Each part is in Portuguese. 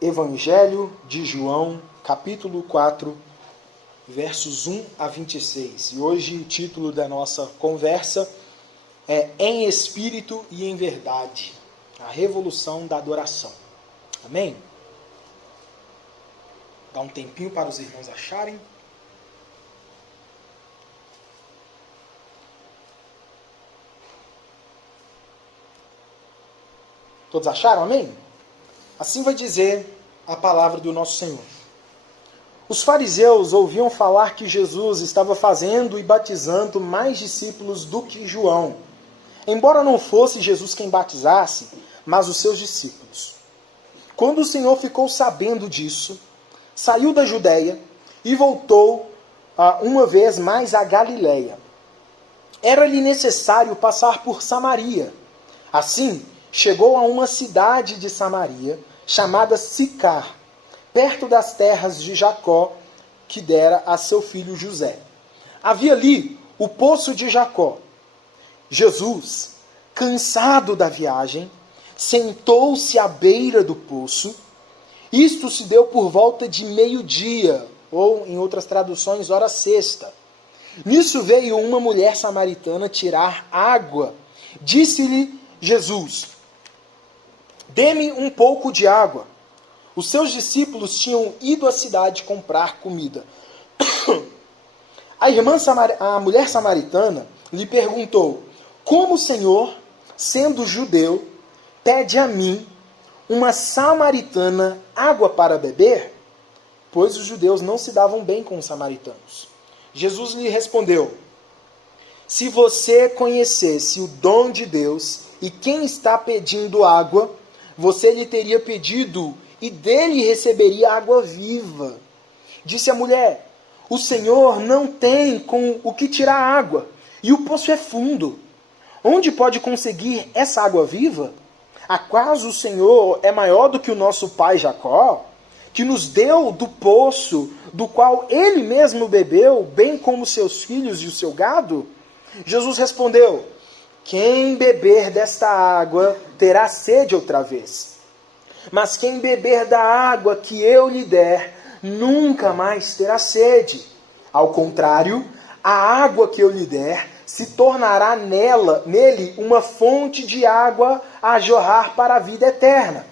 Evangelho de João, capítulo 4, versos 1 a 26. E hoje o título da nossa conversa é Em Espírito e em Verdade, a revolução da adoração. Amém? Dá um tempinho para os irmãos acharem. Todos acharam? Amém? Assim vai dizer a palavra do nosso Senhor. Os fariseus ouviam falar que Jesus estava fazendo e batizando mais discípulos do que João, embora não fosse Jesus quem batizasse, mas os seus discípulos. Quando o Senhor ficou sabendo disso, saiu da Judéia e voltou uma vez mais à Galiléia. Era-lhe necessário passar por Samaria. Assim, chegou a uma cidade de Samaria, chamada Sicar, perto das terras de Jacó, que dera a seu filho José. Havia ali o poço de Jacó. Jesus, cansado da viagem, sentou-se à beira do poço. Isto se deu por volta de meio-dia, ou, em outras traduções, hora sexta. Nisso veio uma mulher samaritana tirar água. Disse-lhe Jesus: dê-me um pouco de água. Os seus discípulos tinham ido à cidade comprar comida. A mulher samaritana lhe perguntou: como o Senhor, sendo judeu, pede a mim, uma samaritana, água para beber? Pois os judeus não se davam bem com os samaritanos. Jesus lhe respondeu: se você conhecesse o dom de Deus e quem está pedindo água, você lhe teria pedido e dele receberia água viva. Disse a mulher: o Senhor não tem com o que tirar água, e o poço é fundo. Onde pode conseguir essa água viva? Acaso o Senhor é maior do que o nosso pai Jacó, que nos deu do poço, do qual ele mesmo bebeu, bem como seus filhos e o seu gado? Jesus respondeu: quem beber desta água terá sede outra vez. Mas quem beber da água que eu lhe der, nunca mais terá sede. Ao contrário, a água que eu lhe der se tornará nele uma fonte de água a jorrar para a vida eterna.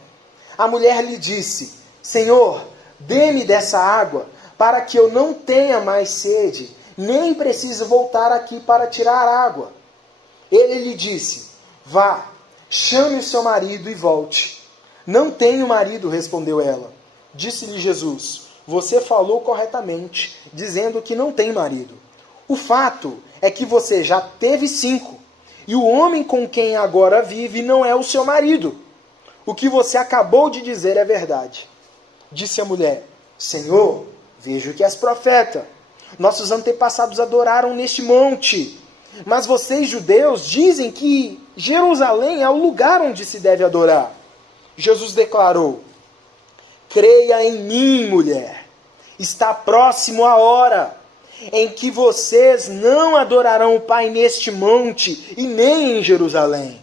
A mulher lhe disse: Senhor, dê-me dessa água, para que eu não tenha mais sede, nem precise voltar aqui para tirar água. Ele lhe disse: vá, chame o seu marido e volte. Não tenho marido, respondeu ela. Disse-lhe Jesus: você falou corretamente, dizendo que não tem marido. O fato é que você já teve 5, e o homem com quem agora vive não é o seu marido. O que você acabou de dizer é verdade. Disse a mulher: Senhor, vejo que és profeta. Nossos antepassados adoraram neste monte. Mas vocês, judeus, dizem que Jerusalém é o lugar onde se deve adorar. Jesus declarou: creia em mim, mulher. Está próximo a hora em que vocês não adorarão o Pai neste monte e nem em Jerusalém.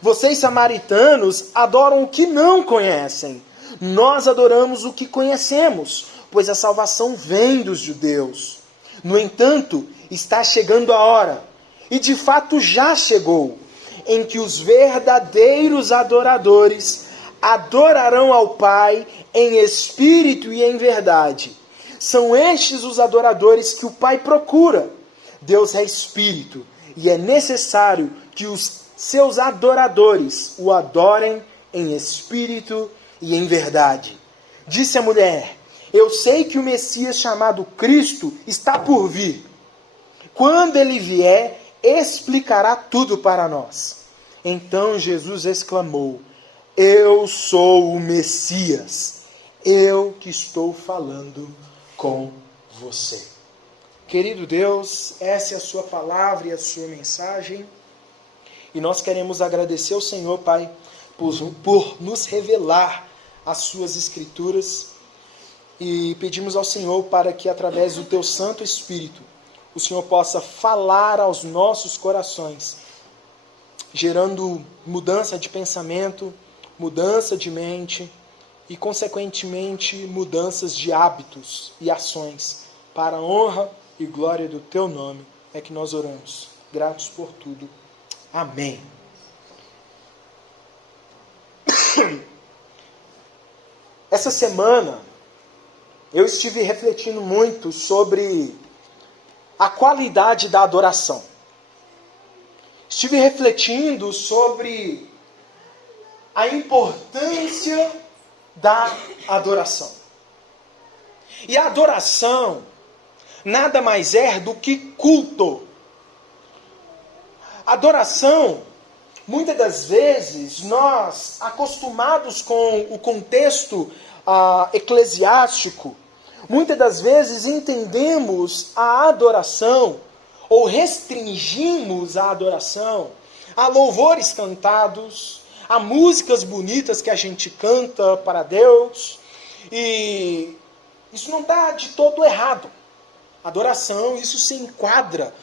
Vocês, samaritanos, adoram o que não conhecem. Nós adoramos o que conhecemos, pois a salvação vem dos judeus. No entanto, está chegando a hora, e de fato já chegou, em que os verdadeiros adoradores adorarão ao Pai em espírito e em verdade. São estes os adoradores que o Pai procura. Deus é espírito, e é necessário que os seus adoradores o adorem em espírito e em verdade. Disse a mulher: eu sei que o Messias chamado Cristo está por vir. Quando ele vier, explicará tudo para nós. Então Jesus exclamou: eu sou o Messias, eu que estou falando com você. Querido Deus, essa é a sua palavra e a sua mensagem, e nós queremos agradecer ao Senhor, Pai, por nos revelar as suas escrituras, e pedimos ao Senhor para que, através do teu Santo Espírito, o Senhor possa falar aos nossos corações, gerando mudança de pensamento, mudança de mente e, consequentemente, mudanças de hábitos e ações para a honra e glória do Teu nome, é que nós oramos. Gratos por tudo. Amém. Essa semana, eu estive refletindo muito sobre a qualidade da adoração. Estive refletindo sobre a importância da adoração. E a adoração nada mais é do que culto. Adoração, muitas das vezes, nós, acostumados com o contexto eclesiástico, muitas das vezes entendemos a adoração, ou restringimos a adoração, a louvores cantados, a músicas bonitas que a gente canta para Deus, e isso não está de todo errado. Adoração, isso se enquadra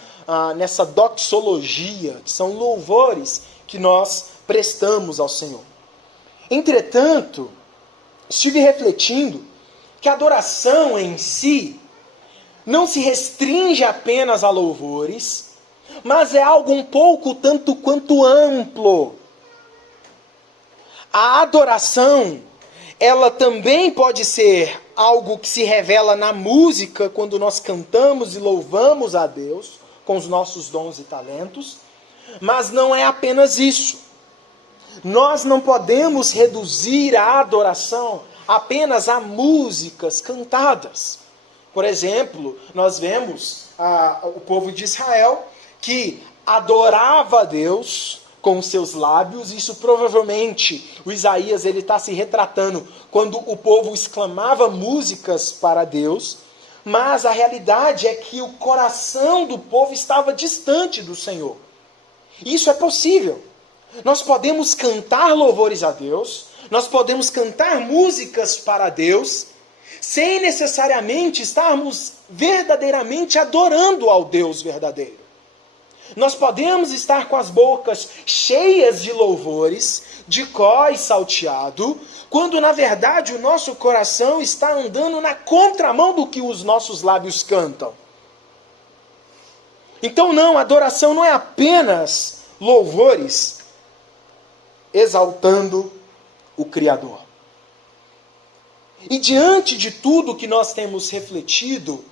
nessa doxologia, que são louvores que nós prestamos ao Senhor. Entretanto, estive refletindo que a adoração em si não se restringe apenas a louvores, mas é algo um pouco tanto quanto amplo. A adoração, ela também pode ser algo que se revela na música, quando nós cantamos e louvamos a Deus com os nossos dons e talentos, mas não é apenas isso. Nós não podemos reduzir a adoração apenas a músicas cantadas. Por exemplo, nós vemos o povo de Israel que adorava a Deus com os seus lábios. Isso provavelmente, o Isaías está se retratando quando o povo exclamava músicas para Deus, mas a realidade é que o coração do povo estava distante do Senhor. Isso é possível. Nós podemos cantar louvores a Deus, nós podemos cantar músicas para Deus, sem necessariamente estarmos verdadeiramente adorando ao Deus verdadeiro. Nós podemos estar com as bocas cheias de louvores, de có salteado, quando na verdade o nosso coração está andando na contramão do que os nossos lábios cantam. Então não, adoração não é apenas louvores exaltando o Criador. E diante de tudo que nós temos refletido,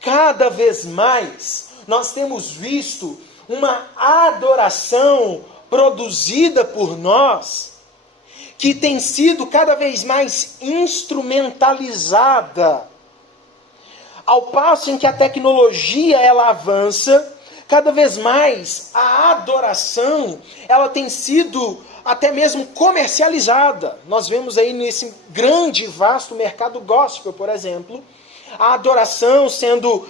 cada vez mais nós temos visto uma adoração produzida por nós, que tem sido cada vez mais instrumentalizada. Ao passo em que a tecnologia ela avança, cada vez mais a adoração ela tem sido até mesmo comercializada. Nós vemos aí nesse grande e vasto mercado gospel, por exemplo, a adoração sendo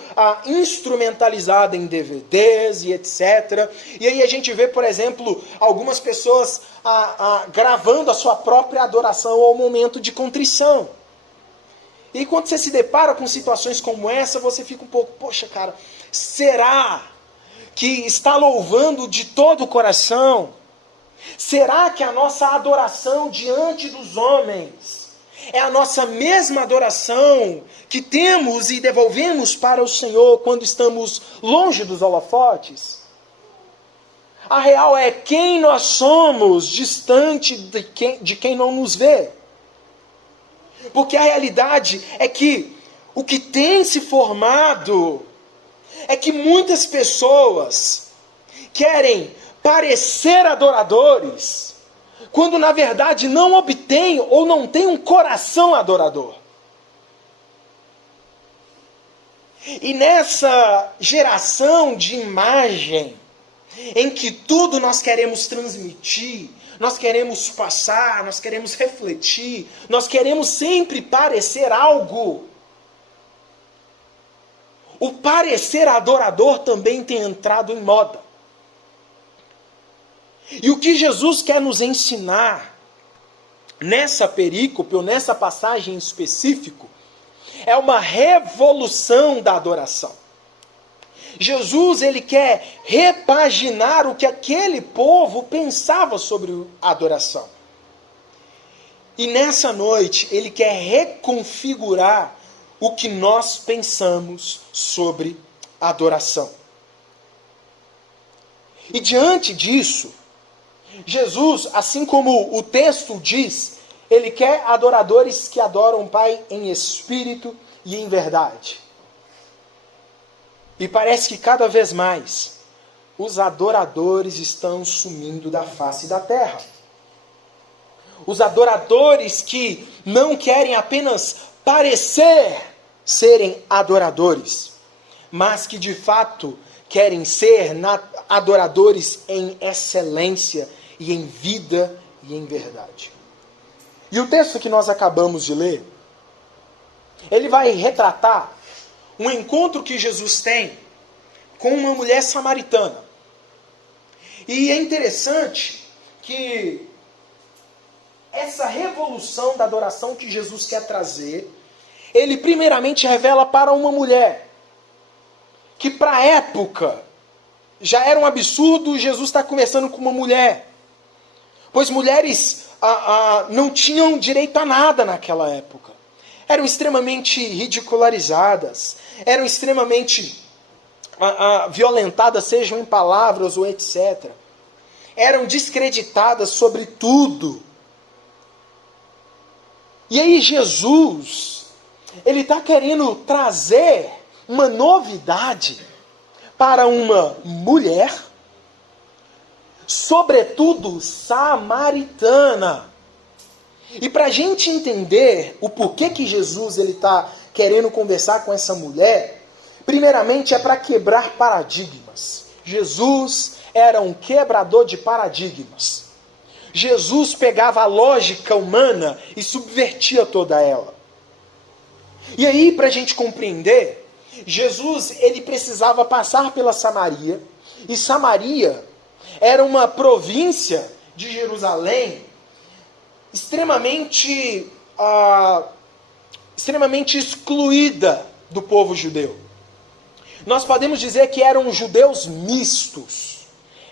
instrumentalizada em DVDs e etc. E aí a gente vê, por exemplo, algumas pessoas gravando a sua própria adoração ao momento de contrição. E quando você se depara com situações como essa, você fica um pouco, poxa cara, será que está louvando de todo o coração? Será que a nossa adoração diante dos homens é a nossa mesma adoração que temos e devolvemos para o Senhor quando estamos longe dos holofotes? A real é quem nós somos distante de quem não nos vê. Porque a realidade é que o que tem se formado é que muitas pessoas querem parecer adoradores, quando na verdade não obtêm ou não têm um coração adorador. E nessa geração de imagem, em que tudo nós queremos transmitir, nós queremos passar, nós queremos refletir, nós queremos sempre parecer algo, o parecer adorador também tem entrado em moda. E o que Jesus quer nos ensinar nessa perícope, ou nessa passagem em específico, é uma revolução da adoração. Jesus, ele quer repaginar o que aquele povo pensava sobre a adoração. E nessa noite, ele quer reconfigurar o que nós pensamos sobre adoração. E diante disso, Jesus, assim como o texto diz, ele quer adoradores que adoram o Pai em espírito e em verdade. E parece que cada vez mais os adoradores estão sumindo da face da terra. Os adoradores que não querem apenas parecer serem adoradores, mas que de fato querem ser adoradores em excelência e em vida e em verdade. E o texto que nós acabamos de ler, ele vai retratar um encontro que Jesus tem com uma mulher samaritana. E é interessante que essa revolução da adoração que Jesus quer trazer, ele primeiramente revela para uma mulher, que para a época já era um absurdo Jesus estar conversando com uma mulher, pois mulheres não tinham direito a nada naquela época. Eram extremamente ridicularizadas, eram extremamente violentadas, sejam em palavras ou etc. Eram descreditadas sobre tudo. E aí Jesus, ele está querendo trazer uma novidade para uma mulher, sobretudo samaritana. E para a gente entender o porquê que Jesus está querendo conversar com essa mulher, primeiramente é para quebrar paradigmas. Jesus era um quebrador de paradigmas. Jesus pegava a lógica humana e subvertia toda ela. E aí, para a gente compreender, Jesus ele precisava passar pela Samaria, e Samaria era uma província de Jerusalém extremamente excluída do povo judeu. Nós podemos dizer que eram judeus mistos,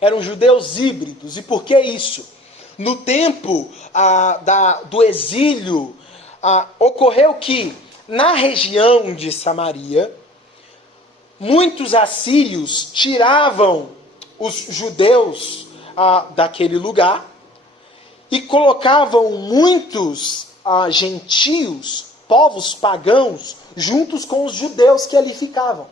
eram judeus híbridos. E por que isso? No tempo do exílio, ocorreu que, na região de Samaria, muitos assírios tiravam os judeus daquele lugar e colocavam muitos gentios, povos pagãos, juntos com os judeus que ali ficavam.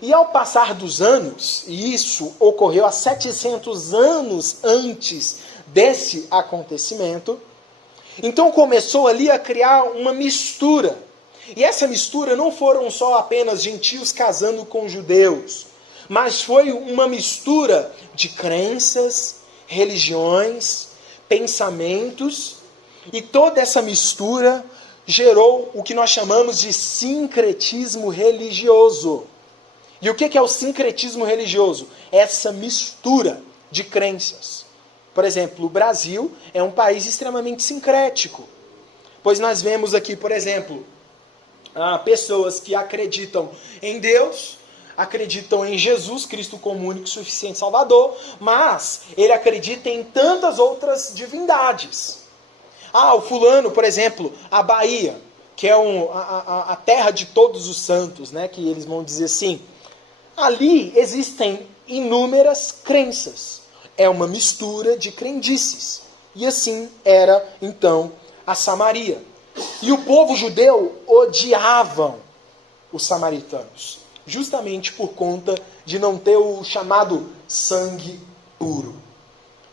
E ao passar dos anos, e isso ocorreu há 700 anos antes desse acontecimento, então começou ali a criar uma mistura. E essa mistura não foram só apenas gentios casando com judeus, mas foi uma mistura de crenças, religiões, pensamentos, e toda essa mistura gerou o que nós chamamos de sincretismo religioso. E o que é o sincretismo religioso? Essa mistura de crenças. Por exemplo, o Brasil é um país extremamente sincrético, pois nós vemos aqui, por exemplo, pessoas que acreditam em Deus, acreditam em Jesus Cristo como único e suficiente Salvador, mas ele acredita em tantas outras divindades. O fulano, por exemplo, a Bahia, que é a terra de todos os santos, né, que eles vão dizer assim, ali existem inúmeras crenças. É uma mistura de crendices. E assim era, então, a Samaria. E o povo judeu odiavam os samaritanos, justamente por conta de não ter o chamado sangue puro.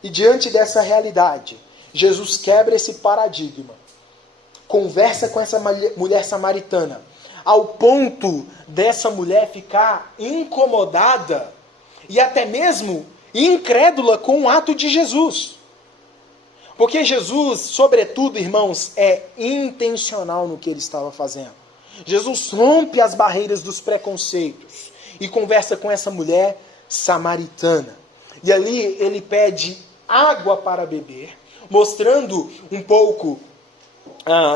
E diante dessa realidade, Jesus quebra esse paradigma, conversa com essa mulher samaritana, ao ponto dessa mulher ficar incomodada e até mesmo incrédula com o ato de Jesus. Porque Jesus, sobretudo, irmãos, é intencional no que ele estava fazendo. Jesus rompe as barreiras dos preconceitos e conversa com essa mulher samaritana. E ali ele pede água para beber, mostrando um pouco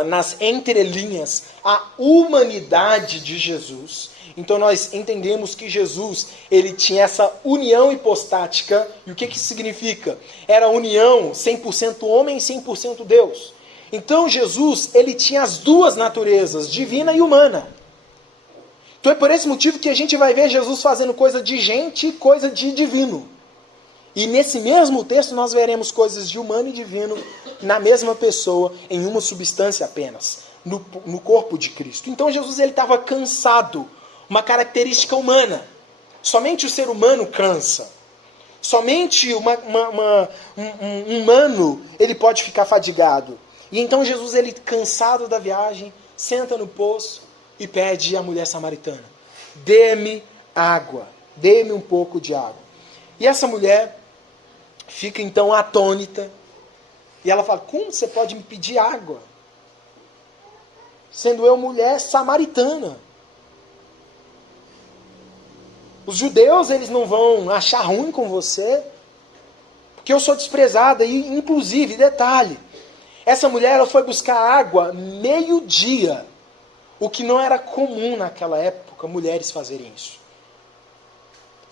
nas entrelinhas a humanidade de Jesus. Então nós entendemos que Jesus ele tinha essa união hipostática. E o que significa? Era a união 100% homem e 100% Deus. Então Jesus, ele tinha as duas naturezas, divina e humana. Então é por esse motivo que a gente vai ver Jesus fazendo coisa de gente e coisa de divino. E nesse mesmo texto nós veremos coisas de humano e divino na mesma pessoa, em uma substância apenas, no corpo de Cristo. Então Jesus estava cansado, uma característica humana. Somente o ser humano cansa. Somente um humano ele pode ficar fadigado. E então Jesus, ele cansado da viagem, senta no poço e pede à mulher samaritana: dê-me água, dê-me um pouco de água. E essa mulher fica então atônita. E ela fala: como você pode me pedir água? Sendo eu mulher samaritana. Os judeus, eles não vão achar ruim com você, porque eu sou desprezada. E, inclusive, detalhe, essa mulher ela foi buscar água meio-dia, o que não era comum naquela época, mulheres fazerem isso.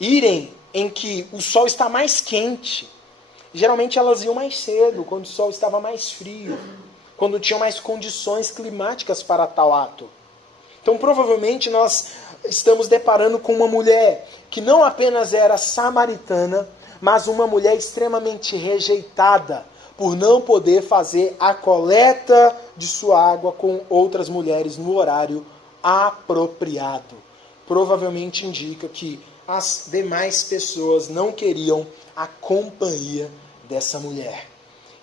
Irem em que o sol está mais quente. Geralmente elas iam mais cedo, quando o sol estava mais frio, quando tinham mais condições climáticas para tal ato. Então provavelmente nós estamos deparando com uma mulher que não apenas era samaritana, mas uma mulher extremamente rejeitada por não poder fazer a coleta de sua água com outras mulheres no horário apropriado. Provavelmente indica que as demais pessoas não queriam a companhia dessa mulher.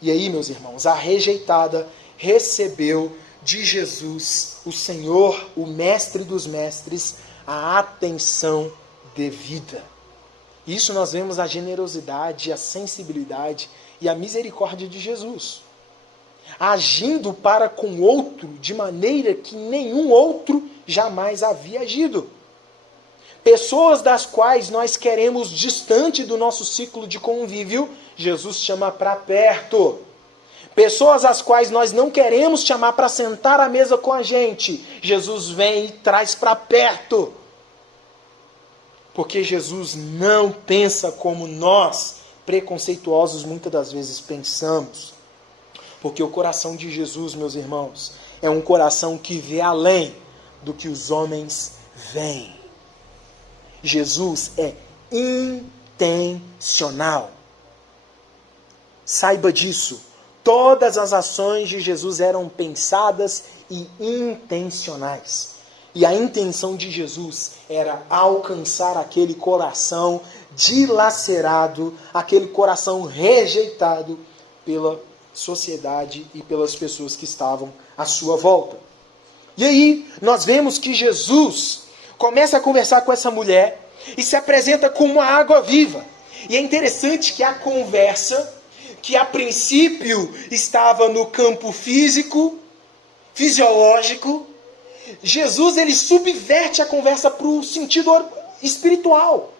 E aí, meus irmãos, a rejeitada recebeu de Jesus, o Senhor, o Mestre dos Mestres, a atenção devida. Isso nós vemos a generosidade, a sensibilidade e a misericórdia de Jesus, agindo para com o outro de maneira que nenhum outro jamais havia agido. Pessoas das quais nós queremos distante do nosso ciclo de convívio, Jesus chama para perto. Pessoas às quais nós não queremos chamar para sentar à mesa com a gente, Jesus vem e traz para perto. Porque Jesus não pensa como nós, preconceituosos, muitas das vezes pensamos. Porque o coração de Jesus, meus irmãos, é um coração que vê além do que os homens veem. Jesus é intencional. Saiba disso. Todas as ações de Jesus eram pensadas e intencionais. E a intenção de Jesus era alcançar aquele coração dilacerado, aquele coração rejeitado pela sociedade e pelas pessoas que estavam à sua volta. E aí nós vemos que Jesus começa a conversar com essa mulher e se apresenta como uma água viva. E é interessante que a conversa, que a princípio estava no campo físico, fisiológico, Jesus ele subverte a conversa para o sentido espiritual,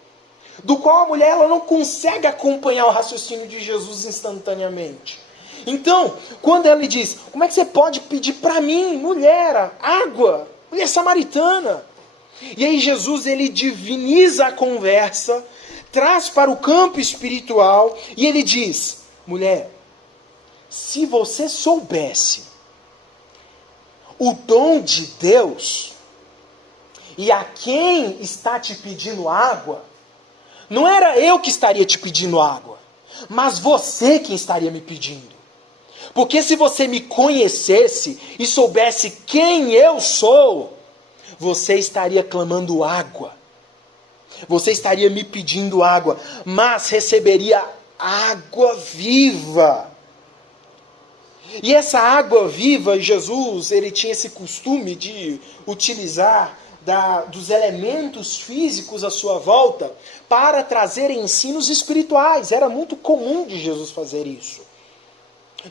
do qual a mulher ela não consegue acompanhar o raciocínio de Jesus instantaneamente. Então, quando ela lhe diz: como é que você pode pedir para mim, mulher, água, mulher samaritana? E aí Jesus ele diviniza a conversa, traz para o campo espiritual e ele diz: mulher, se você soubesse o dom de Deus e a quem está te pedindo água, não era eu que estaria te pedindo água, mas você quem estaria me pedindo. Porque se você me conhecesse e soubesse quem eu sou, você estaria clamando água. Você estaria me pedindo água, mas receberia água viva. E essa água viva, Jesus, ele tinha esse costume de utilizar dos elementos físicos à sua volta para trazer ensinos espirituais. Era muito comum de Jesus fazer isso.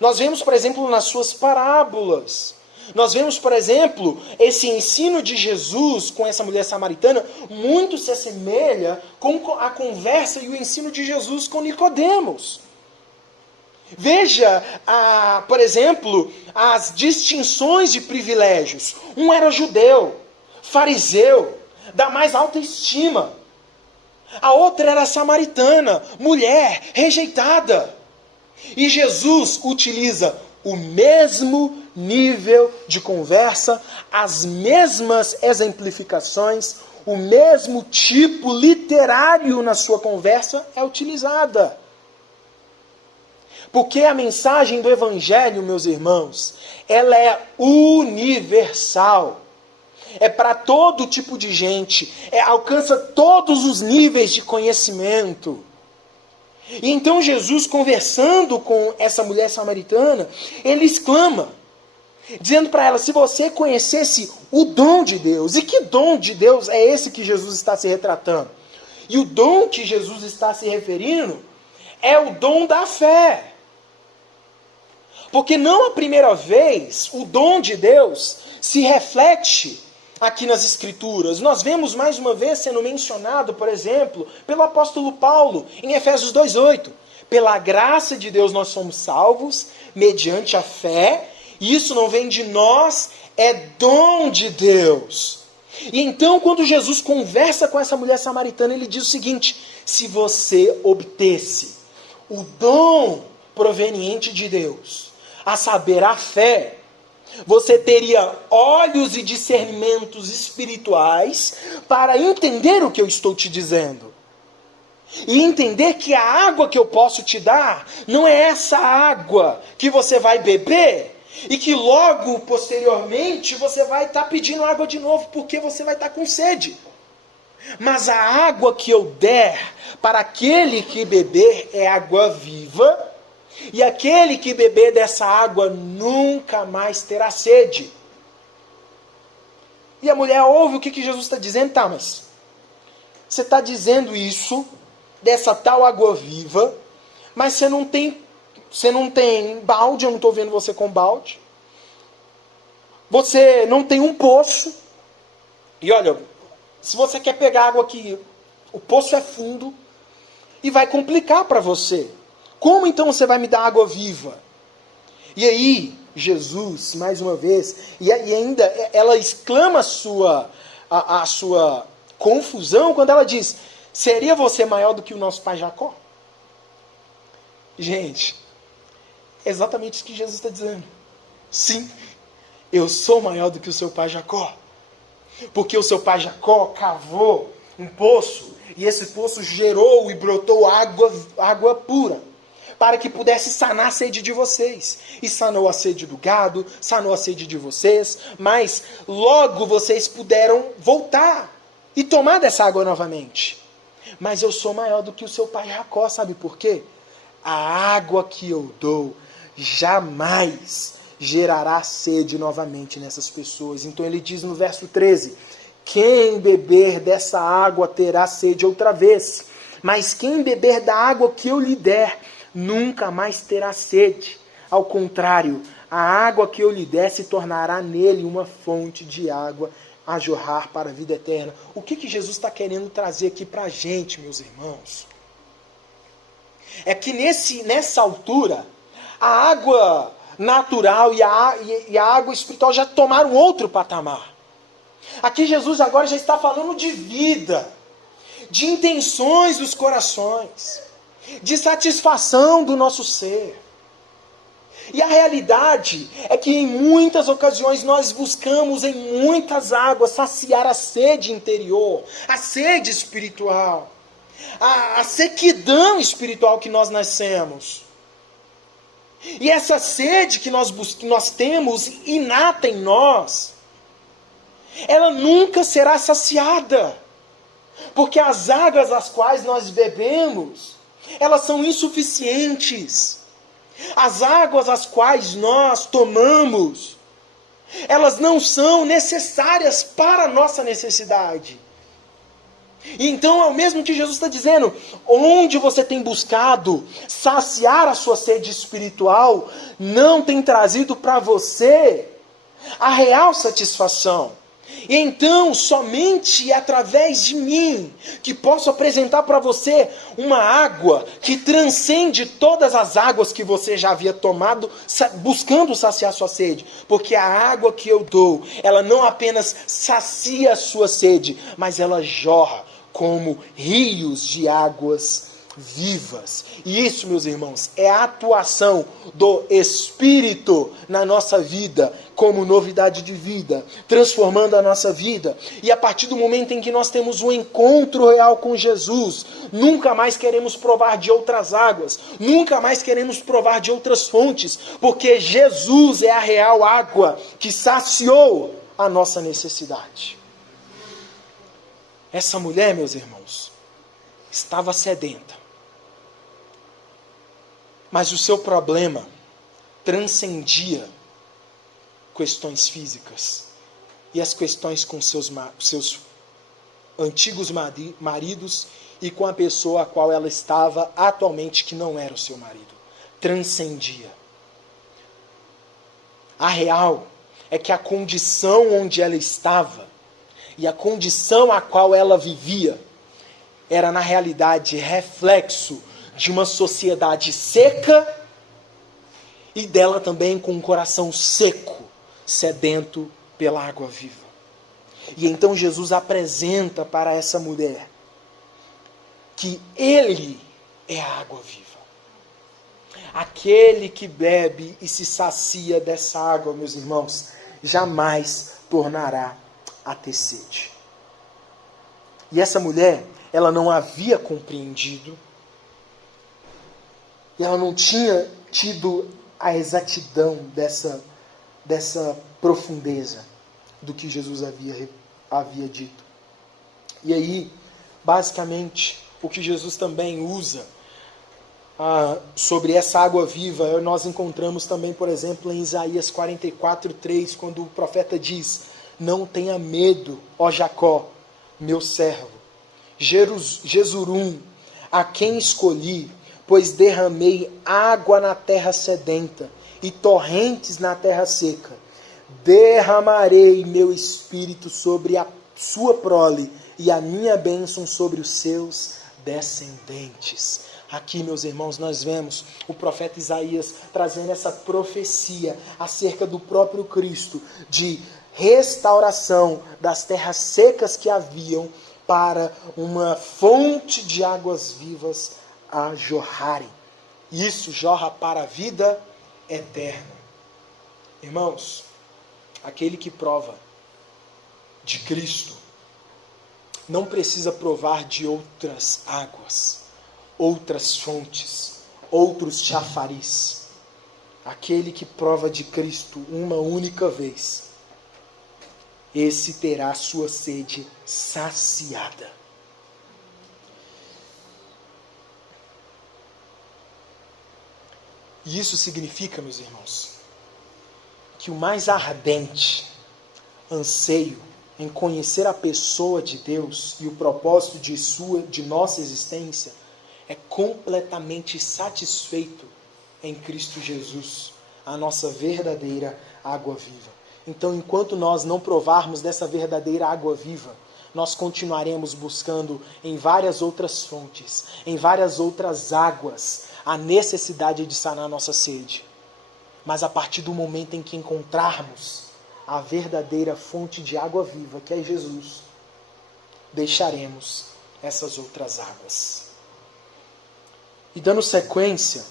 Nós vemos, por exemplo, nas suas parábolas. Nós vemos, por exemplo, esse ensino de Jesus com essa mulher samaritana muito se assemelha com a conversa e o ensino de Jesus com Nicodemos. Veja, por exemplo, as distinções de privilégios. Um era judeu, fariseu, da mais alta estima. A outra era samaritana, mulher rejeitada. E Jesus utiliza o mesmo nível de conversa, as mesmas exemplificações, o mesmo tipo literário na sua conversa é utilizada. Porque a mensagem do Evangelho, meus irmãos, ela é universal. É para todo tipo de gente, alcança todos os níveis de conhecimento. E então Jesus, conversando com essa mulher samaritana, ele exclama, dizendo para ela, se você conhecesse o dom de Deus, e que dom de Deus é esse que Jesus está se retratando? E o dom que Jesus está se referindo é o dom da fé. Porque não a primeira vez o dom de Deus se reflete aqui nas Escrituras. Nós vemos mais uma vez sendo mencionado, por exemplo, pelo apóstolo Paulo, em Efésios 2,8. Pela graça de Deus nós somos salvos, mediante a fé, e isso não vem de nós, é dom de Deus. E então, quando Jesus conversa com essa mulher samaritana, ele diz o seguinte, se você obtesse o dom proveniente de Deus, a saber, a fé, você teria olhos e discernimentos espirituais para entender o que eu estou te dizendo. E entender que a água que eu posso te dar não é essa água que você vai beber e que logo, posteriormente, você vai estar pedindo água de novo porque você vai estar com sede. Mas a água que eu der para aquele que beber é água viva, e aquele que beber dessa água nunca mais terá sede. E a mulher ouve o que Jesus está dizendo. Tá, mas você está dizendo isso, dessa tal água viva, mas você não tem balde, eu não estou vendo você com balde. Você não tem um poço. E olha, se você quer pegar água aqui, o poço é fundo e vai complicar para você. Como então você vai me dar água viva? E aí, Jesus, mais uma vez, e ainda ela exclama a sua confusão quando ela diz, seria você maior do que o nosso pai Jacó? Gente, é exatamente isso que Jesus está dizendo. Sim, eu sou maior do que o seu pai Jacó. Porque o seu pai Jacó cavou um poço, e esse poço gerou e brotou água pura, para que pudesse sanar a sede de vocês. E sanou a sede do gado, sanou a sede de vocês, mas logo vocês puderam voltar e tomar dessa água novamente. Mas eu sou maior do que o seu pai Jacó, sabe por quê? A água que eu dou jamais gerará sede novamente nessas pessoas. Então ele diz no verso 13, quem beber dessa água terá sede outra vez, mas quem beber da água que eu lhe der, nunca mais terá sede. Ao contrário, a água que eu lhe der se tornará nele uma fonte de água a jorrar para a vida eterna. O que Jesus está querendo trazer aqui para a gente, meus irmãos? É que nessa altura, a água natural e a água espiritual já tomaram outro patamar. Aqui Jesus agora já está falando de vida, de intenções dos corações, de satisfação do nosso ser. E a realidade é que em muitas ocasiões nós buscamos em muitas águas saciar a sede interior, a sede espiritual, a sequidão espiritual que nós nascemos. E essa sede que nós temos inata em nós, ela nunca será saciada, porque as águas às quais nós bebemos, elas são insuficientes. As águas às quais nós tomamos, elas não são necessárias para a nossa necessidade. E então é o mesmo que Jesus está dizendo, onde você tem buscado saciar a sua sede espiritual, não tem trazido para você a real satisfação. E então, somente através de mim, que posso apresentar para você uma água que transcende todas as águas que você já havia tomado, buscando saciar sua sede. Porque a água que eu dou, ela não apenas sacia a sua sede, mas ela jorra como rios de águas vivas. E isso, meus irmãos, é a atuação do Espírito na nossa vida, como novidade de vida, transformando a nossa vida. E a partir do momento em que nós temos um encontro real com Jesus, nunca mais queremos provar de outras águas, nunca mais queremos provar de outras fontes, porque Jesus é a real água que saciou a nossa necessidade. Essa mulher, meus irmãos, estava sedenta. Mas o seu problema transcendia questões físicas e as questões com seus antigos maridos e com a pessoa a qual ela estava atualmente, que não era o seu marido. Transcendia. A real é que a condição onde ela estava e a condição a qual ela vivia era, na realidade, reflexo de uma sociedade seca e dela também com um coração seco, sedento pela água viva. E então Jesus apresenta para essa mulher que Ele é a água viva. Aquele que bebe e se sacia dessa água, meus irmãos, jamais tornará a ter sede. E essa mulher, ela não havia compreendido, e ela não tinha tido a exatidão dessa profundeza do que Jesus havia dito. E aí, basicamente, o que Jesus também usa sobre essa água viva, nós encontramos também, por exemplo, em Isaías 44:3, quando o profeta diz: não tenha medo, ó Jacó, meu servo, Jesurum, a quem escolhi, pois derramei água na terra sedenta e torrentes na terra seca. Derramarei meu espírito sobre a sua prole e a minha bênção sobre os seus descendentes. Aqui, meus irmãos, nós vemos o profeta Isaías trazendo essa profecia acerca do próprio Cristo, de restauração das terras secas que haviam para uma fonte de águas vivas a jorrarem. Isso jorra para a vida eterna. Irmãos, aquele que prova de Cristo não precisa provar de outras águas, outras fontes, outros chafariz. Aquele que prova de Cristo uma única vez, esse terá sua sede saciada. E isso significa, meus irmãos, que o mais ardente anseio em conhecer a pessoa de Deus e o propósito de nossa existência é completamente satisfeito em Cristo Jesus, a nossa verdadeira água viva. Então, enquanto nós não provarmos dessa verdadeira água viva, nós continuaremos buscando em várias outras fontes, em várias outras águas, a necessidade de sanar nossa sede. Mas a partir do momento em que encontrarmos a verdadeira fonte de água viva, que é Jesus, deixaremos essas outras águas. E dando sequência,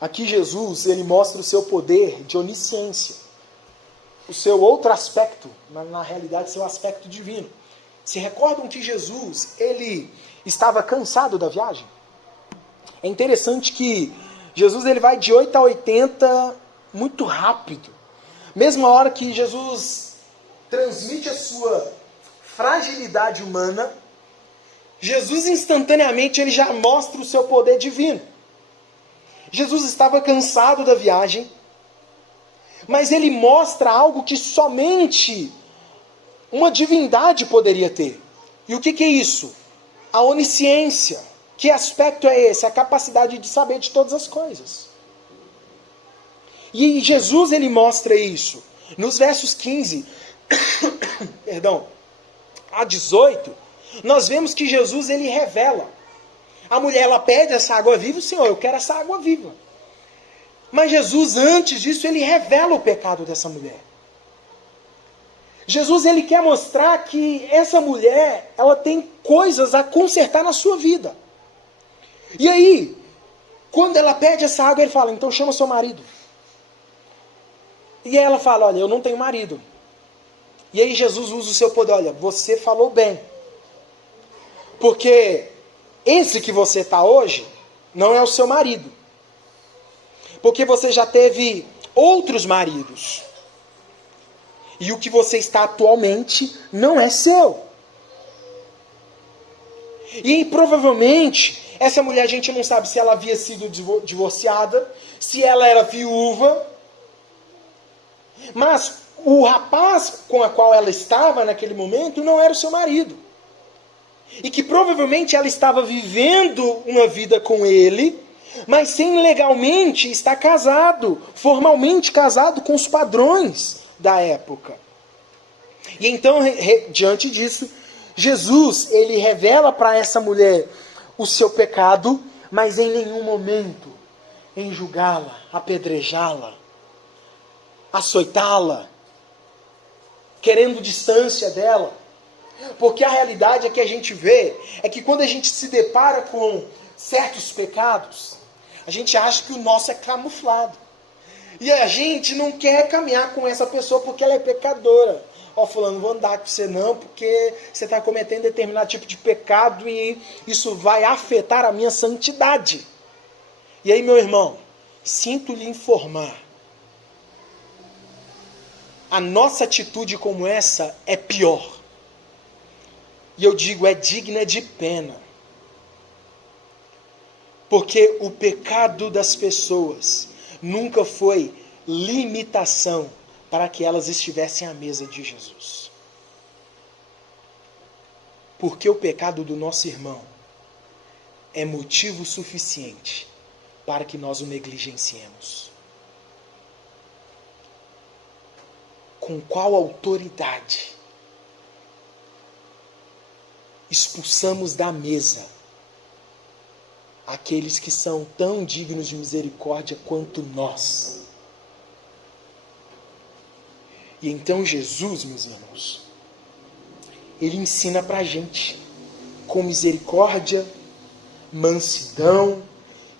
aqui Jesus ele mostra o seu poder de onisciência, o seu outro aspecto, na realidade seu aspecto divino. Se recordam que Jesus ele estava cansado da viagem? É interessante que Jesus ele vai de 8 a 80 muito rápido. Mesma hora que Jesus transmite a sua fragilidade humana, Jesus instantaneamente ele já mostra o seu poder divino. Jesus estava cansado da viagem, mas ele mostra algo que somente uma divindade poderia ter. E o que é isso? A onisciência. Que aspecto é esse? A capacidade de saber de todas as coisas. E Jesus ele mostra isso. Nos versos 15 a 18, nós vemos que Jesus ele revela. A mulher ela pede essa água viva, Senhor, eu quero essa água viva. Mas Jesus, antes disso, ele revela o pecado dessa mulher. Jesus ele quer mostrar que essa mulher ela tem coisas a consertar na sua vida. E aí, quando ela pede essa água, ele fala, então chama seu marido. E aí ela fala, olha, eu não tenho marido. E aí Jesus usa o seu poder, olha, você falou bem. Porque esse que você está hoje não é o seu marido. Porque você já teve outros maridos. E o que você está atualmente não é seu. E provavelmente, essa mulher a gente não sabe se ela havia sido divorciada, se ela era viúva. Mas o rapaz com o qual ela estava naquele momento não era o seu marido. E que provavelmente ela estava vivendo uma vida com ele, mas sem legalmente estar casado, formalmente casado com os padrões da época. E então, diante disso, Jesus, ele revela para essa mulher o seu pecado, mas em nenhum momento em julgá-la, apedrejá-la, açoitá-la, querendo distância dela. Porque a realidade é que a gente vê, é que quando a gente se depara com certos pecados, a gente acha que o nosso é camuflado. E a gente não quer caminhar com essa pessoa porque ela é pecadora. Ó, fulano, não vou andar com você não, porque você está cometendo determinado tipo de pecado e isso vai afetar a minha santidade. E aí, meu irmão, sinto lhe informar, a nossa atitude como essa é pior. E eu digo, é digna de pena. Porque o pecado das pessoas nunca foi limitação para que elas estivessem à mesa de Jesus. Porque o pecado do nosso irmão é motivo suficiente para que nós o negligenciemos. Com qual autoridade expulsamos da mesa aqueles que são tão dignos de misericórdia quanto nós? E então Jesus, meus irmãos, ele ensina para a gente, com misericórdia, mansidão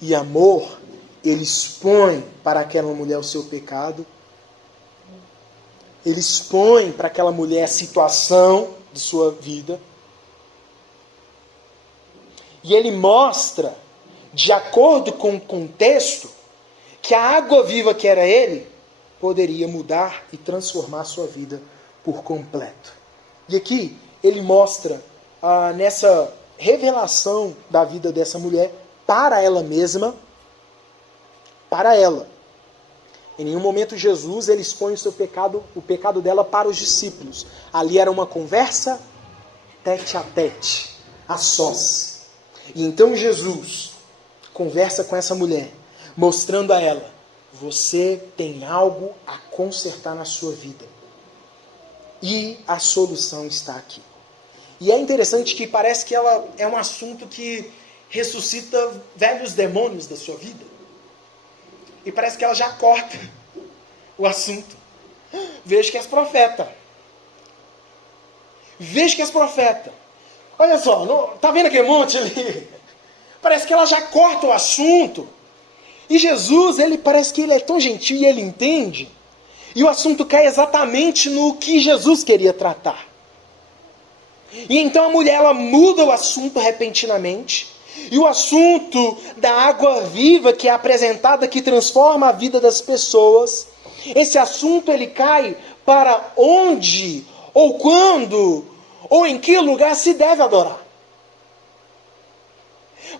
e amor, ele expõe para aquela mulher o seu pecado, ele expõe para aquela mulher a situação de sua vida, e ele mostra, de acordo com o contexto, que a água viva que era ele, poderia mudar e transformar a sua vida por completo. E aqui ele mostra, nessa revelação da vida dessa mulher, para ela mesma, para ela. Em nenhum momento Jesus ele expõe o pecado dela para os discípulos. Ali era uma conversa tete a tete, a sós. E então Jesus conversa com essa mulher, mostrando a ela, você tem algo a consertar na sua vida. E a solução está aqui. E é interessante que parece que ela é um assunto que ressuscita velhos demônios da sua vida. E parece que ela já corta o assunto. Vejo que és profeta. Vejo que és profeta. Olha só, tá vendo aquele monte ali? Parece que ela já corta o assunto. E Jesus, ele parece que ele é tão gentil e ele entende. E o assunto cai exatamente no que Jesus queria tratar. E então a mulher, ela muda o assunto repentinamente. E o assunto da água viva que é apresentada, que transforma a vida das pessoas, esse assunto ele cai para onde, ou quando, ou em que lugar se deve adorar.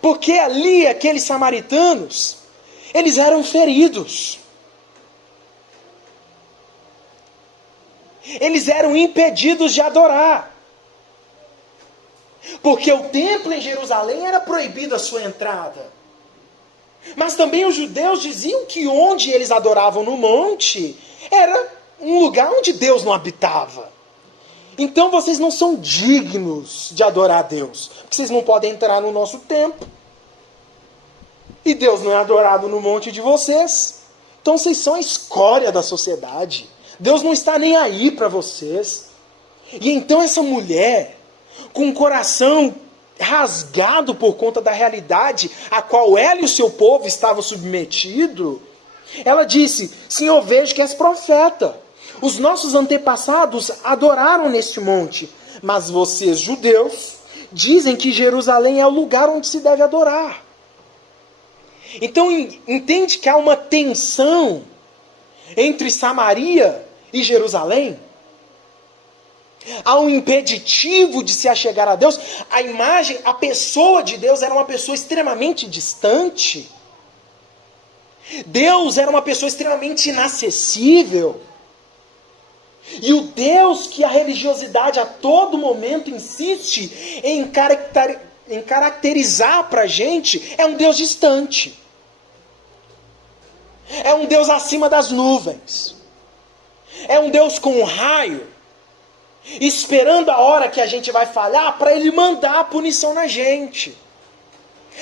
Porque ali, aqueles samaritanos, eles eram feridos. Eles eram impedidos de adorar. Porque o templo em Jerusalém era proibida a sua entrada. Mas também os judeus diziam que onde eles adoravam no monte era um lugar onde Deus não habitava. Então vocês não são dignos de adorar a Deus, porque vocês não podem entrar no nosso templo. E Deus não é adorado no monte de vocês. Então vocês são a escória da sociedade. Deus não está nem aí para vocês. E então essa mulher, com um coração rasgado por conta da realidade a qual ela e o seu povo estavam submetidos, ela disse: Senhor, vejo que és profeta. Os nossos antepassados adoraram neste monte, mas vocês, judeus, dizem que Jerusalém é o lugar onde se deve adorar. Então entende que há uma tensão entre Samaria e Jerusalém? Há um impeditivo de se achegar a Deus. A imagem, a pessoa de Deus era uma pessoa extremamente distante. Deus era uma pessoa extremamente inacessível. E o Deus que a religiosidade a todo momento insiste em caracterizar para a gente é um Deus distante. É um Deus acima das nuvens. É um Deus com um raio, esperando a hora que a gente vai falhar para Ele mandar a punição na gente.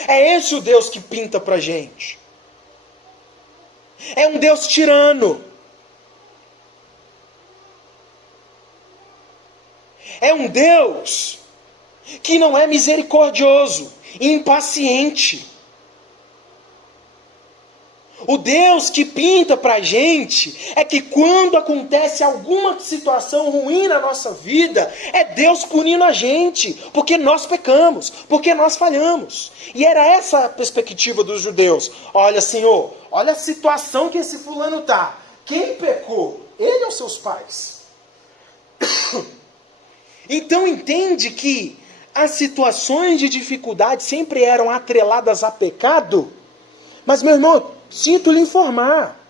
É esse o Deus que pinta para a gente. É um Deus tirano. É um Deus que não é misericordioso, impaciente. O Deus que pinta para a gente é que quando acontece alguma situação ruim na nossa vida, é Deus punindo a gente, porque nós pecamos, porque nós falhamos. E era essa a perspectiva dos judeus. Olha, Senhor, olha a situação que esse fulano está. Quem pecou? Ele ou seus pais? Então entende que as situações de dificuldade sempre eram atreladas a pecado. Mas, meu irmão, sinto lhe informar.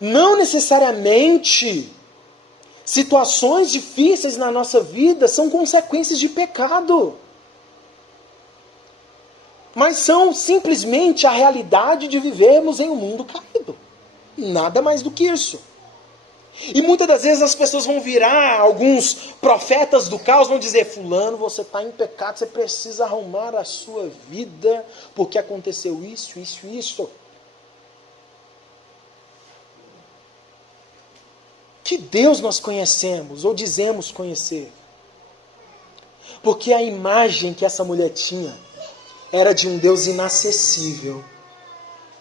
Não necessariamente situações difíceis na nossa vida são consequências de pecado. Mas são simplesmente a realidade de vivermos em um mundo caído. Nada mais do que isso. E muitas das vezes as pessoas vão virar alguns profetas do caos, vão dizer: fulano, você está em pecado, você precisa arrumar a sua vida, porque aconteceu isso, isso, isso. Que Deus nós conhecemos, ou dizemos conhecer? Porque a imagem que essa mulher tinha era de um Deus inacessível,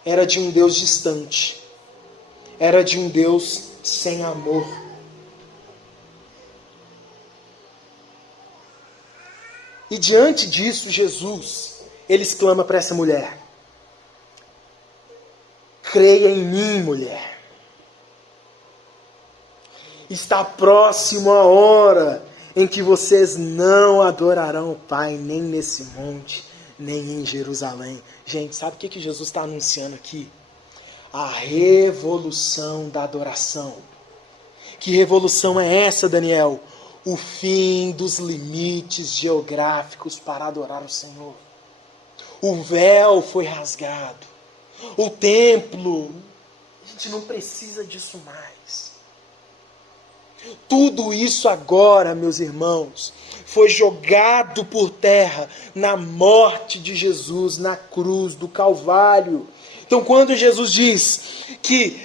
era de um Deus distante, era de um Deus sem amor. E diante disso, Jesus, ele exclama para essa mulher: creia em mim, mulher. Está próximo a hora em que vocês não adorarão o Pai, nem nesse monte, nem em Jerusalém. Gente, sabe o que Jesus está anunciando aqui? A revolução da adoração. Que revolução é essa, Daniel? O fim dos limites geográficos para adorar o Senhor. O véu foi rasgado. O templo, a gente não precisa disso mais. Tudo isso agora, meus irmãos, foi jogado por terra na morte de Jesus, na cruz do Calvário. Então, quando Jesus diz que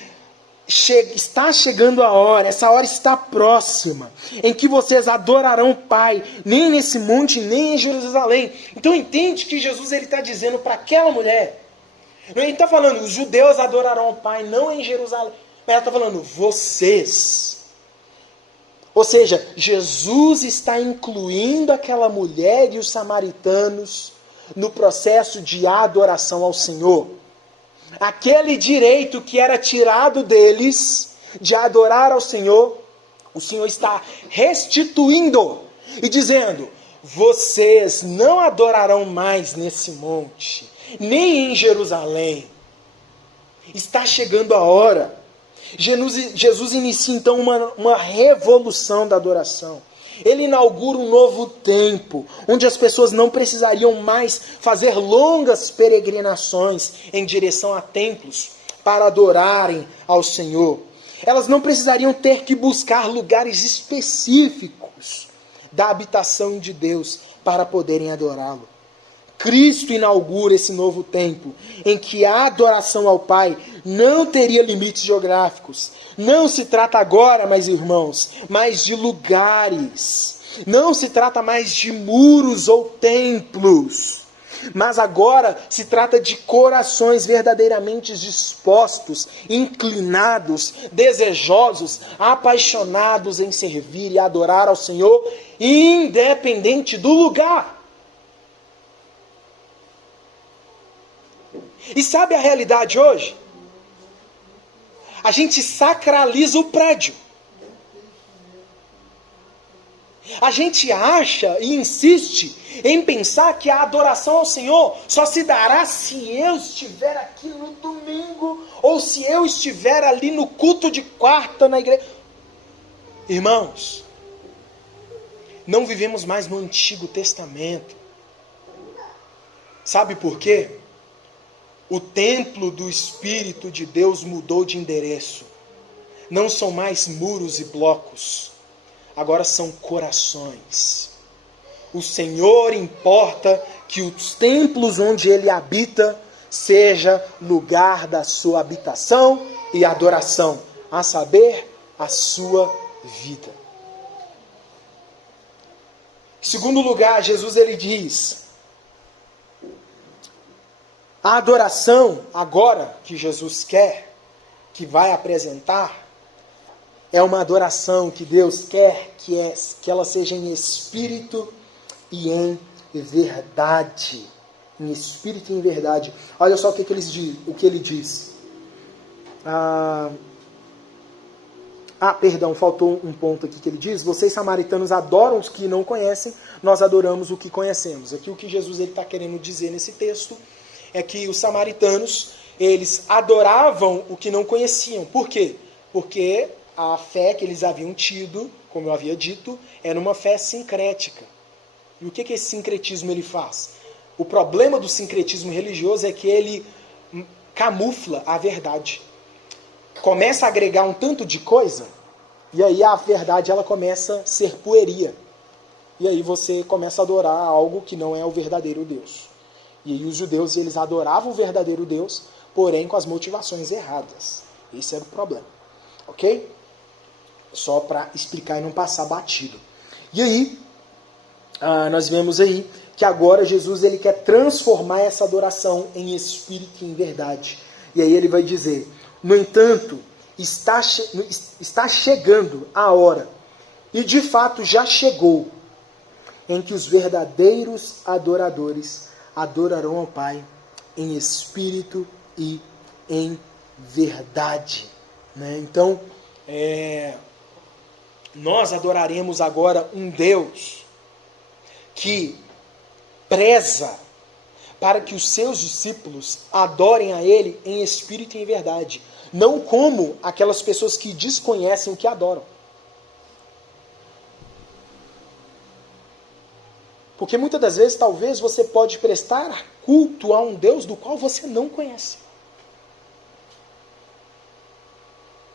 está chegando a hora, essa hora está próxima, em que vocês adorarão o Pai, nem nesse monte, nem em Jerusalém. Então, entende que Jesus está dizendo para aquela mulher. Ele está falando, os judeus adorarão o Pai, não em Jerusalém. Mas ela está falando, vocês. Ou seja, Jesus está incluindo aquela mulher e os samaritanos no processo de adoração ao Senhor. Aquele direito que era tirado deles de adorar ao Senhor, o Senhor está restituindo e dizendo: vocês não adorarão mais nesse monte, nem em Jerusalém. Está chegando a hora. Jesus inicia então uma revolução da adoração. Ele inaugura um novo tempo, onde as pessoas não precisariam mais fazer longas peregrinações em direção a templos para adorarem ao Senhor. Elas não precisariam ter que buscar lugares específicos da habitação de Deus para poderem adorá-lo. Cristo inaugura esse novo tempo, em que a adoração ao Pai não teria limites geográficos. Não se trata agora, meus irmãos, mais de lugares. Não se trata mais de muros ou templos. Mas agora se trata de corações verdadeiramente dispostos, inclinados, desejosos, apaixonados em servir e adorar ao Senhor, independente do lugar. E sabe a realidade hoje? A gente sacraliza o prédio. A gente acha e insiste em pensar que a adoração ao Senhor só se dará se eu estiver aqui no domingo ou se eu estiver ali no culto de quarta na igreja. Irmãos, não vivemos mais no Antigo Testamento. Sabe por quê? O templo do Espírito de Deus mudou de endereço. Não são mais muros e blocos. Agora são corações. O Senhor importa que os templos onde Ele habita seja lugar da sua habitação e adoração, a saber, a sua vida. Em segundo lugar, Jesus ele diz: a adoração agora que Jesus quer, que vai apresentar, é uma adoração que Deus quer que ela seja em espírito e em verdade. Em espírito e em verdade. Olha só o que ele diz. Perdão, faltou um ponto aqui que ele diz: vocês samaritanos adoram os que não conhecem, nós adoramos o que conhecemos. Aqui o que Jesus está querendo dizer nesse texto é que os samaritanos, eles adoravam o que não conheciam. Por quê? Porque a fé que eles haviam tido, como eu havia dito, era uma fé sincrética. E o que esse sincretismo ele faz? O problema do sincretismo religioso é que ele camufla a verdade. Começa a agregar um tanto de coisa, e aí a verdade ela começa a ser pueria. E aí você começa a adorar algo que não é o verdadeiro Deus. E aí os judeus eles adoravam o verdadeiro Deus, porém com as motivações erradas. Esse era o problema. Ok? Só para explicar e não passar batido. E aí, nós vemos aí que agora Jesus ele quer transformar essa adoração em espírito e em verdade. E aí ele vai dizer: no entanto, está chegando a hora, e de fato já chegou, em que os verdadeiros adoradores adorarão ao Pai em espírito e em verdade. Né? Então, nós adoraremos agora um Deus que preza para que os seus discípulos adorem a Ele em espírito e em verdade. Não como aquelas pessoas que desconhecem o que adoram. Porque muitas das vezes, talvez, você pode prestar culto a um Deus do qual você não conhece.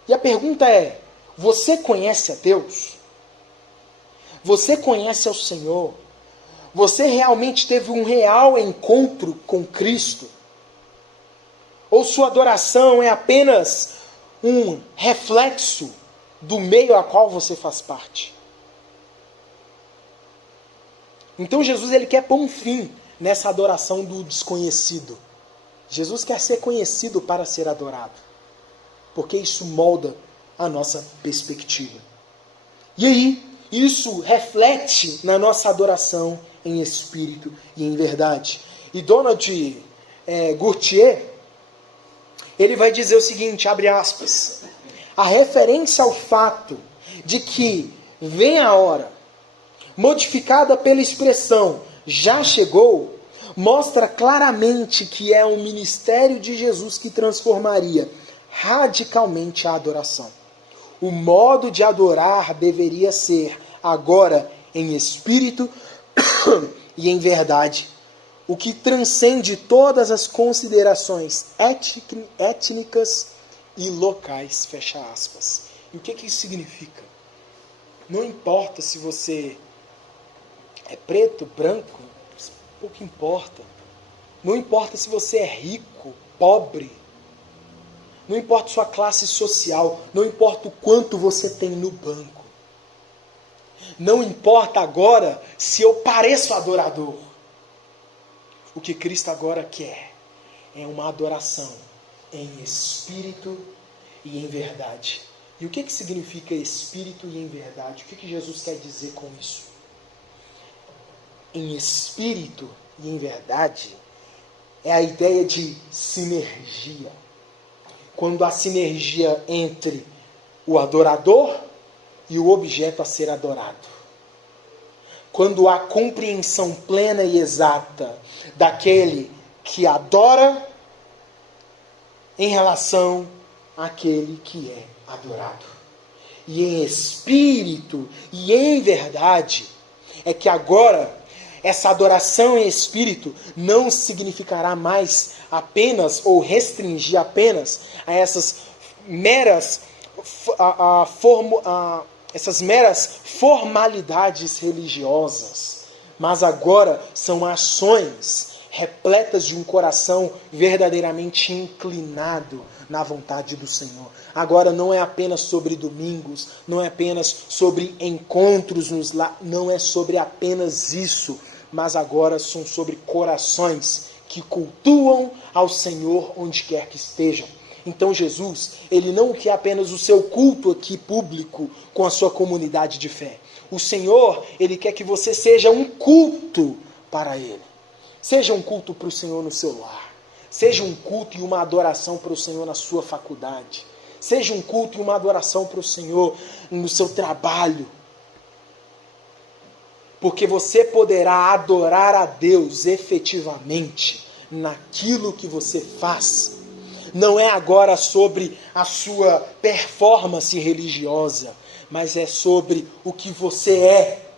E a pergunta é: você conhece a Deus? Você conhece ao Senhor? Você realmente teve um real encontro com Cristo? Ou sua adoração é apenas um reflexo do meio a qual você faz parte? Então Jesus ele quer pôr um fim nessa adoração do desconhecido. Jesus quer ser conhecido para ser adorado, porque isso molda a nossa perspectiva. E aí, isso reflete na nossa adoração em espírito e em verdade. E Donald Gourtier, ele vai dizer o seguinte, abre aspas: a referência ao fato de que vem a hora, modificada pela expressão já chegou, mostra claramente que é o ministério de Jesus que transformaria radicalmente a adoração. O modo de adorar deveria ser agora em espírito e em verdade, o que transcende todas as considerações étnicas e locais, fecha aspas. E o que isso significa? Não importa se você é preto, branco, pouco importa. Não importa se você é rico, pobre. Não importa sua classe social. Não importa o quanto você tem no banco. Não importa agora se eu pareço adorador. O que Cristo agora quer é uma adoração em espírito e em verdade. E o que significa espírito e em verdade? O que Jesus quer dizer com isso? Em espírito e em verdade é a ideia de sinergia. Quando há sinergia entre o adorador e o objeto a ser adorado. Quando há compreensão plena e exata daquele que adora em relação àquele que é adorado. E em espírito e em verdade é que agora essa adoração em espírito não significará mais apenas ou restringir apenas a essas meras essas meras formalidades religiosas, mas agora são ações repletas de um coração verdadeiramente inclinado na vontade do Senhor. Agora não é apenas sobre domingos, não é apenas sobre encontros não é sobre apenas isso, mas agora são sobre corações que cultuam ao Senhor onde quer que estejam. Então Jesus, ele não quer apenas o seu culto aqui público com a sua comunidade de fé. O Senhor, ele quer que você seja um culto para ele. Seja um culto para o Senhor no seu lar. Seja um culto e uma adoração para o Senhor na sua faculdade. Seja um culto e uma adoração para o Senhor no seu trabalho. Porque você poderá adorar a Deus efetivamente naquilo que você faz. Não é agora sobre a sua performance religiosa, mas é sobre o que você é.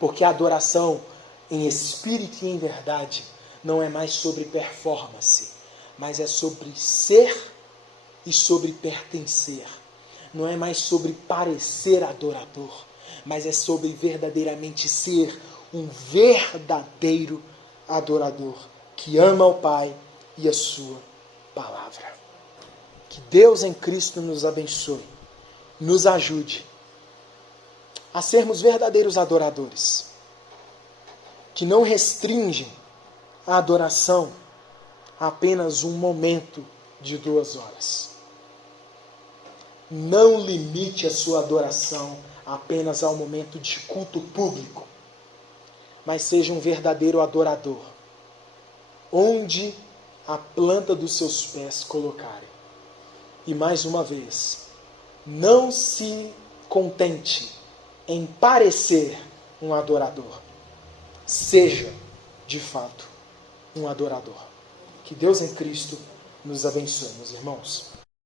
Porque a adoração em espírito e em verdade não é mais sobre performance, mas é sobre ser e sobre pertencer. Não é mais sobre parecer adorador, mas é sobre verdadeiramente ser um verdadeiro adorador que ama ao Pai e a sua palavra. Que Deus em Cristo nos abençoe, nos ajude a sermos verdadeiros adoradores, que não restringem a adoração a apenas um momento de 2 horas. Não limite a sua adoração apenas ao momento de culto público, mas seja um verdadeiro adorador, onde a planta dos seus pés colocarem. E mais uma vez, não se contente em parecer um adorador. Seja, de fato, um adorador. Que Deus em Cristo nos abençoe, meus irmãos.